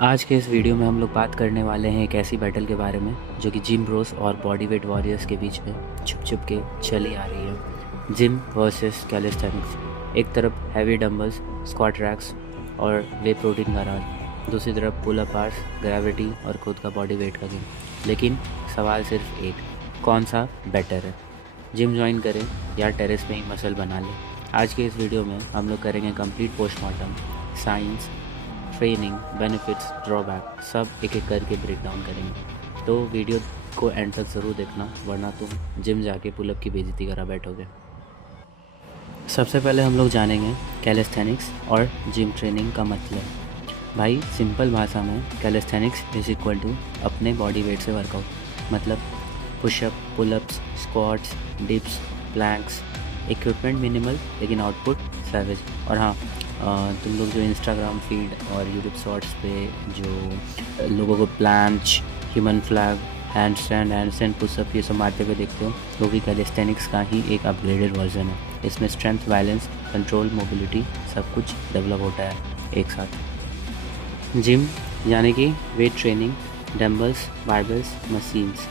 आज के इस वीडियो में हम लोग बात करने वाले हैं एक ऐसी बैटल के बारे में जो कि जिम ब्रोस और बॉडी वेट वॉरियर्स के बीच में छुप छुप के चली आ रही है। Gym versus calisthenics. एक तरफ हैवी डंबल्स, स्क्वाट रैक्स और वे प्रोटीन का राज, दूसरी तरफ पुल अप बार्स, ग्रेविटी और खुद का बॉडी वेट का गेम। लेकिन सवाल सिर्फ एक, कौन सा बेटर है? जिम ज्वाइन करें या टेरेस में ही मसल बना लें? आज के इस वीडियो में हम लोग करेंगे complete postmortem, science, training, benefits, drawback, सब एक एक करके ब्रेक डाउन करेंगे। तो वीडियो को एंड तक ज़रूर देखना, वरना तुम जिम जाके पुलअप की बेइज्जती करा बैठोगे। सबसे पहले हम लोग जानेंगे कैलिस्थेनिक्स और जिम ट्रेनिंग का मतलब। भाई सिंपल भाषा में कैलिस्थेनिक्स इज इक्वल टू अपने बॉडी वेट से वर्कआउट। मतलब pushup, pullups, squats, dips, planks, equipment minimal लेकिन आउटपुट सैवेज। और हाँ, तुम लोग जो इंस्टाग्राम फीड और यूट्यूब शॉर्ट्स पे जो लोगों को planche, human flag, handstand pushup ये सब मारते हुए देखते हो, वो भी कैलिस्थेनिक्स का ही एक अपग्रेडेड वर्जन है। इसमें स्ट्रेंथ, बैलेंस, कंट्रोल, मोबिलिटी सब कुछ डेवलप होता है एक साथ। जिम यानी कि weight training, dumbbells, barbells, machines.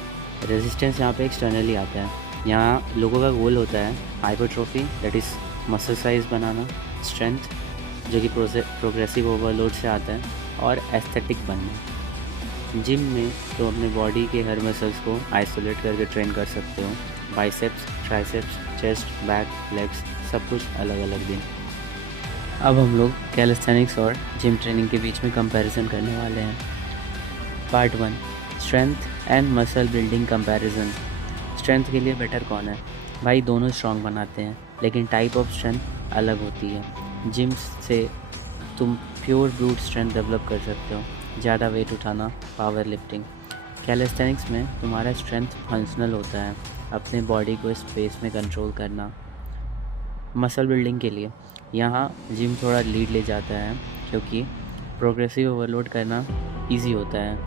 Resistance यहाँ पे एक्सटर्नली आता है। यहाँ लोगों का गोल होता है hypertrophy, that is muscle size banana, strength जो कि प्रोग्रेसिव ओवरलोड से आता है, और एस्थेटिक बनना। जिम में तो अपने बॉडी के हर मसल्स को आइसोलेट करके ट्रेन कर सकते हो। Biceps, triceps, chest, back, legs, सब कुछ अलग अलग दिन। अब हम लोग कैलिस्थेनिक्स और जिम ट्रेनिंग के बीच में कंपैरिजन करने वाले हैं। Part 1, strength and muscle building comparison. Strength के लिए बेटर कौन है? भाई दोनों स्ट्रॉन्ग बनाते हैं, लेकिन टाइप ऑफ स्ट्रेंथ अलग होती है। जिम से तुम प्योर ब्रूट स्ट्रेंथ डेवलप कर सकते हो, ज़्यादा वेट उठाना, पावर लिफ्टिंग। कैलिस्थेनिक्स में तुम्हारा स्ट्रेंथ फंक्शनल होता है, अपने बॉडी को स्पेस में कंट्रोल करना। मसल बिल्डिंग के लिए यहाँ जिम थोड़ा लीड ले जाता है, क्योंकि प्रोग्रेसिव ओवरलोड करना इजी होता है,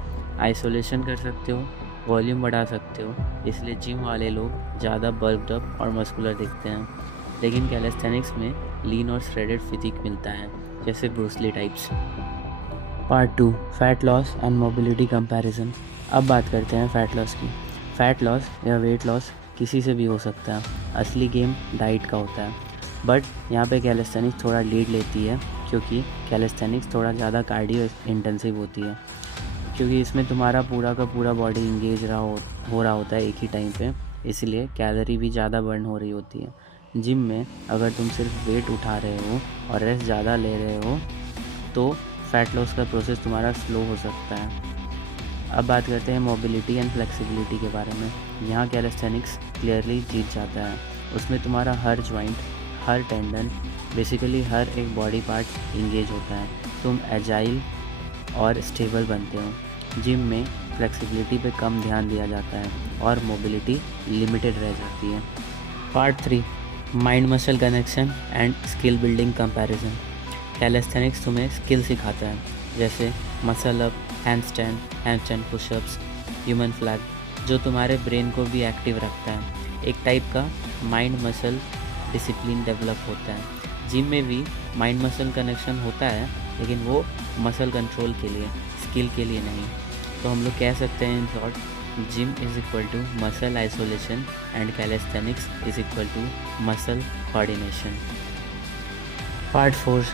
आइसोलेशन कर सकते हो, वॉल्यूम बढ़ा सकते हो, इसलिए जिम वाले लोग ज़्यादा बल्क्ड अप और मस्कुलर दिखते हैं। लेकिन कैलिस्थेनिक्स में लीन और श्रेडेड फिजिक मिलता है, जैसे Bruce Lee types. Part 2, fat loss and mobility comparison. अब बात करते हैं फ़ैट लॉस की। फ़ैट लॉस या वेट लॉस किसी से भी हो सकता है, असली गेम डाइट का होता है। बट यहाँ पे कैलिस्थेनिक्स थोड़ा लीड लेती है, क्योंकि कैलिस्थेनिक्स थोड़ा ज़्यादा कार्डियो इंटेंसिव होती है, क्योंकि इसमें तुम्हारा पूरा का पूरा बॉडी इंगेज हो रहा होता है एक ही टाइम पे, इसलिए कैलोरी भी ज़्यादा बर्न हो रही होती है। जिम में अगर तुम सिर्फ वेट उठा रहे हो और रेस्ट ज़्यादा ले रहे हो तो फैट लॉस का प्रोसेस तुम्हारा स्लो हो सकता है। अब बात करते हैं मोबिलिटी एंड फ्लेक्सिबिलिटी के बारे में। यहाँ कैलिस्थेनिक्स क्लियरली जीत जाता है। उसमें तुम्हारा हर जॉइंट, हर टेंडन, बेसिकली हर एक बॉडी पार्ट इंगेज होता है। तुम एजाइल और स्टेबल बनते हो। जिम में फ्लेक्सिबिलिटी पे कम ध्यान दिया जाता है और मोबिलिटी लिमिटेड रह जाती है। Part 3, mind muscle connection and skill building comparison. Calisthenics तुम्हें स्किल सिखाता है, जैसे muscle up, handstand pushups, human flag, जो तुम्हारे ब्रेन को भी एक्टिव रखता है। एक टाइप का माइंड मसल डिसिप्लिन डेवलप होता है। जिम में भी माइंड मसल कनेक्शन होता है, लेकिन वो मसल कंट्रोल के लिए, स्किल के लिए नहीं। तो हम लोग कह सकते हैं in short, gym is equal to muscle isolation and calisthenics is equal to muscle coordination. Part 4,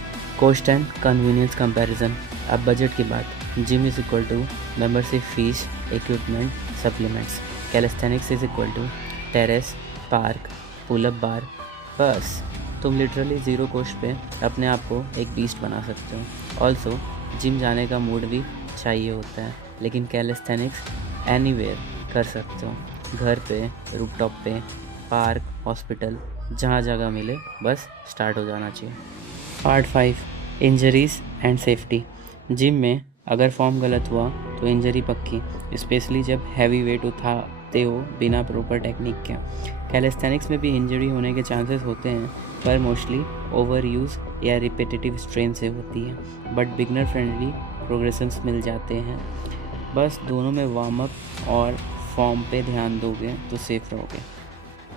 cost and convenience comparison. अब बजट की बात। Gym is equal to membership fees, equipment, supplements. Calisthenics is equal to terrace, park, pull up bar. बस तुम literally zero cost पे अपने आप को एक बीस्ट बना सकते हो। ऑल्सो जिम जाने का मूड भी चाहिए होता है, लेकिन कैलिस्थेनिक्स एनीवेयर कर सकते हो, घर पे, रूफटॉप पे, पार्क, हॉस्पिटल, जहाँ जगह मिले, बस स्टार्ट हो जाना चाहिए। Part 5, injuries and safety. Gym में अगर फॉर्म गलत हुआ तो इंजरी पक्की, स्पेशली जब हैवी वेट उठाते हो बिना प्रॉपर टेक्निक के। कैलिस्थेनिक्स में भी इंजरी होने के चांसेस होते हैं, पर मोस्टली ओवर यूज़ या रिपीटेटिव स्ट्रेन से होती है। बट बिगनर फ्रेंडली प्रोग्रेशंस मिल जाते हैं। बस दोनों में वार्म अप और फॉर्म पे ध्यान दोगे तो सेफ रहोगे।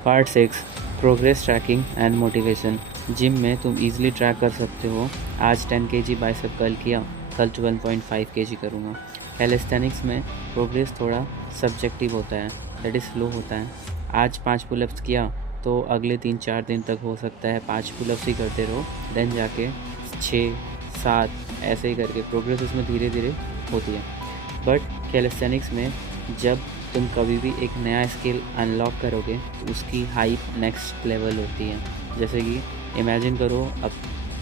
Part 6, progress tracking and motivation. Gym में तुम इजीली ट्रैक कर सकते हो, आज 10 kg बाइसेप कर्ल किया, कल 12.5 kg करूँगा। कैलिस्थेनिक्स में प्रोग्रेस थोड़ा सब्जेक्टिव होता है, दैट इज़ स्लो होता है। आज 5 पुलअप्स किया तो अगले 3-4 दिन तक हो सकता है 5 पुलअप्स ही करते रहो, देन जाके 6-7 ऐसे ही करके प्रोग्रेस उसमें धीरे धीरे होती है। बट कैलिस्थेनिक्स में जब तुम कभी भी एक नया स्किल अनलॉक करोगे तो उसकी हाइप नेक्स्ट लेवल होती है। जैसे कि इमेजिन करो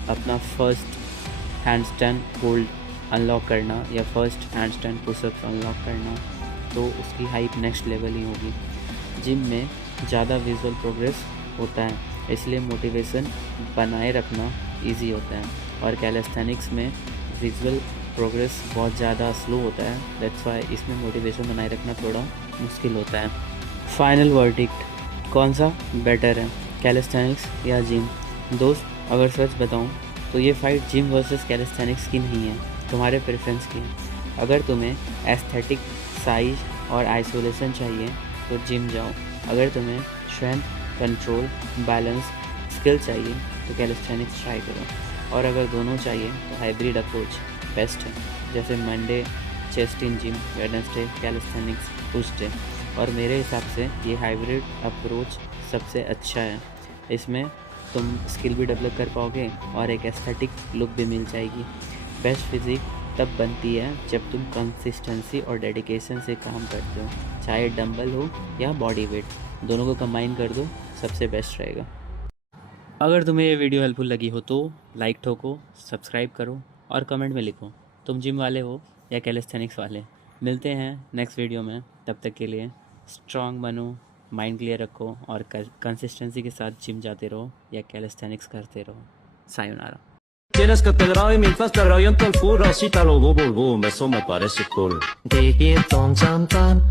अपना फर्स्ट हैंडस्टैंड होल्ड अनलॉक करना या फर्स्ट हैंडस्टैंड पुशअप्स अनलॉक करना, तो उसकी हाइप नेक्स्ट लेवल ही होगी। जिम में ज़्यादा विजुअल प्रोग्रेस होता है, इसलिए मोटिवेशन बनाए रखना इजी होता है, और कैलिस्थेनिक्स में विजुअल प्रोग्रेस बहुत ज़्यादा स्लो होता है, दैट्स वाई इसमें मोटिवेशन बनाए रखना थोड़ा मुश्किल होता है। फाइनल वर्डिक्ट, कौन सा बेटर है, कैलिस्थेनिक्स या जिम? दोस्त, अगर सच बताऊं तो ये फाइट जिम वर्सेस कैलिस्थेनिक्स की नहीं है, तुम्हारे प्रेफरेंस की है। अगर तुम्हें एस्थेटिक, साइज और आइसोलेशन चाहिए तो जिम जाओ। अगर तुम्हें स्ट्रेंथ, कंट्रोल, बैलेंस, स्किल चाहिए तो कैलिस्थेनिक्स ट्राई करो। और अगर दोनों चाहिए तो हाइब्रिड अप्रोच बेस्ट है, जैसे मंडे चेस्ट इन जिम, वेडनेसडे कैलिस्थेनिक्स ट्यूसडे। और मेरे हिसाब से ये हाइब्रिड अप्रोच सबसे अच्छा है। इसमें तुम स्किल भी डेवलप कर पाओगे और एक एस्थेटिक लुक भी मिल जाएगी। बेस्ट फिजिक तब बनती है जब तुम कंसिस्टेंसी और डेडिकेशन से काम करते हो, चाहे डंबल हो या बॉडी वेट, दोनों को कंबाइन कर दो, सबसे बेस्ट रहेगा। अगर तुम्हें ये वीडियो हेल्पफुल लगी हो तो लाइक ठोको, सब्सक्राइब करो और कमेंट में लिखो तुम जिम वाले हो या कैलिस्थेनिक्स वाले। मिलते हैं नेक्स्ट वीडियो में, तब तक के लिए स्ट्रॉन्ग बनो, माइंड क्लियर रखो और कंसिस्टेंसी के साथ जिम जाते रहो या कैलिस्थेनिक्स करते रहो। Sayonara. Tienes que pelar y mientras te reviento el furro, si te lo bobo, boom, eso me parece cool. Digitón, chan, tan.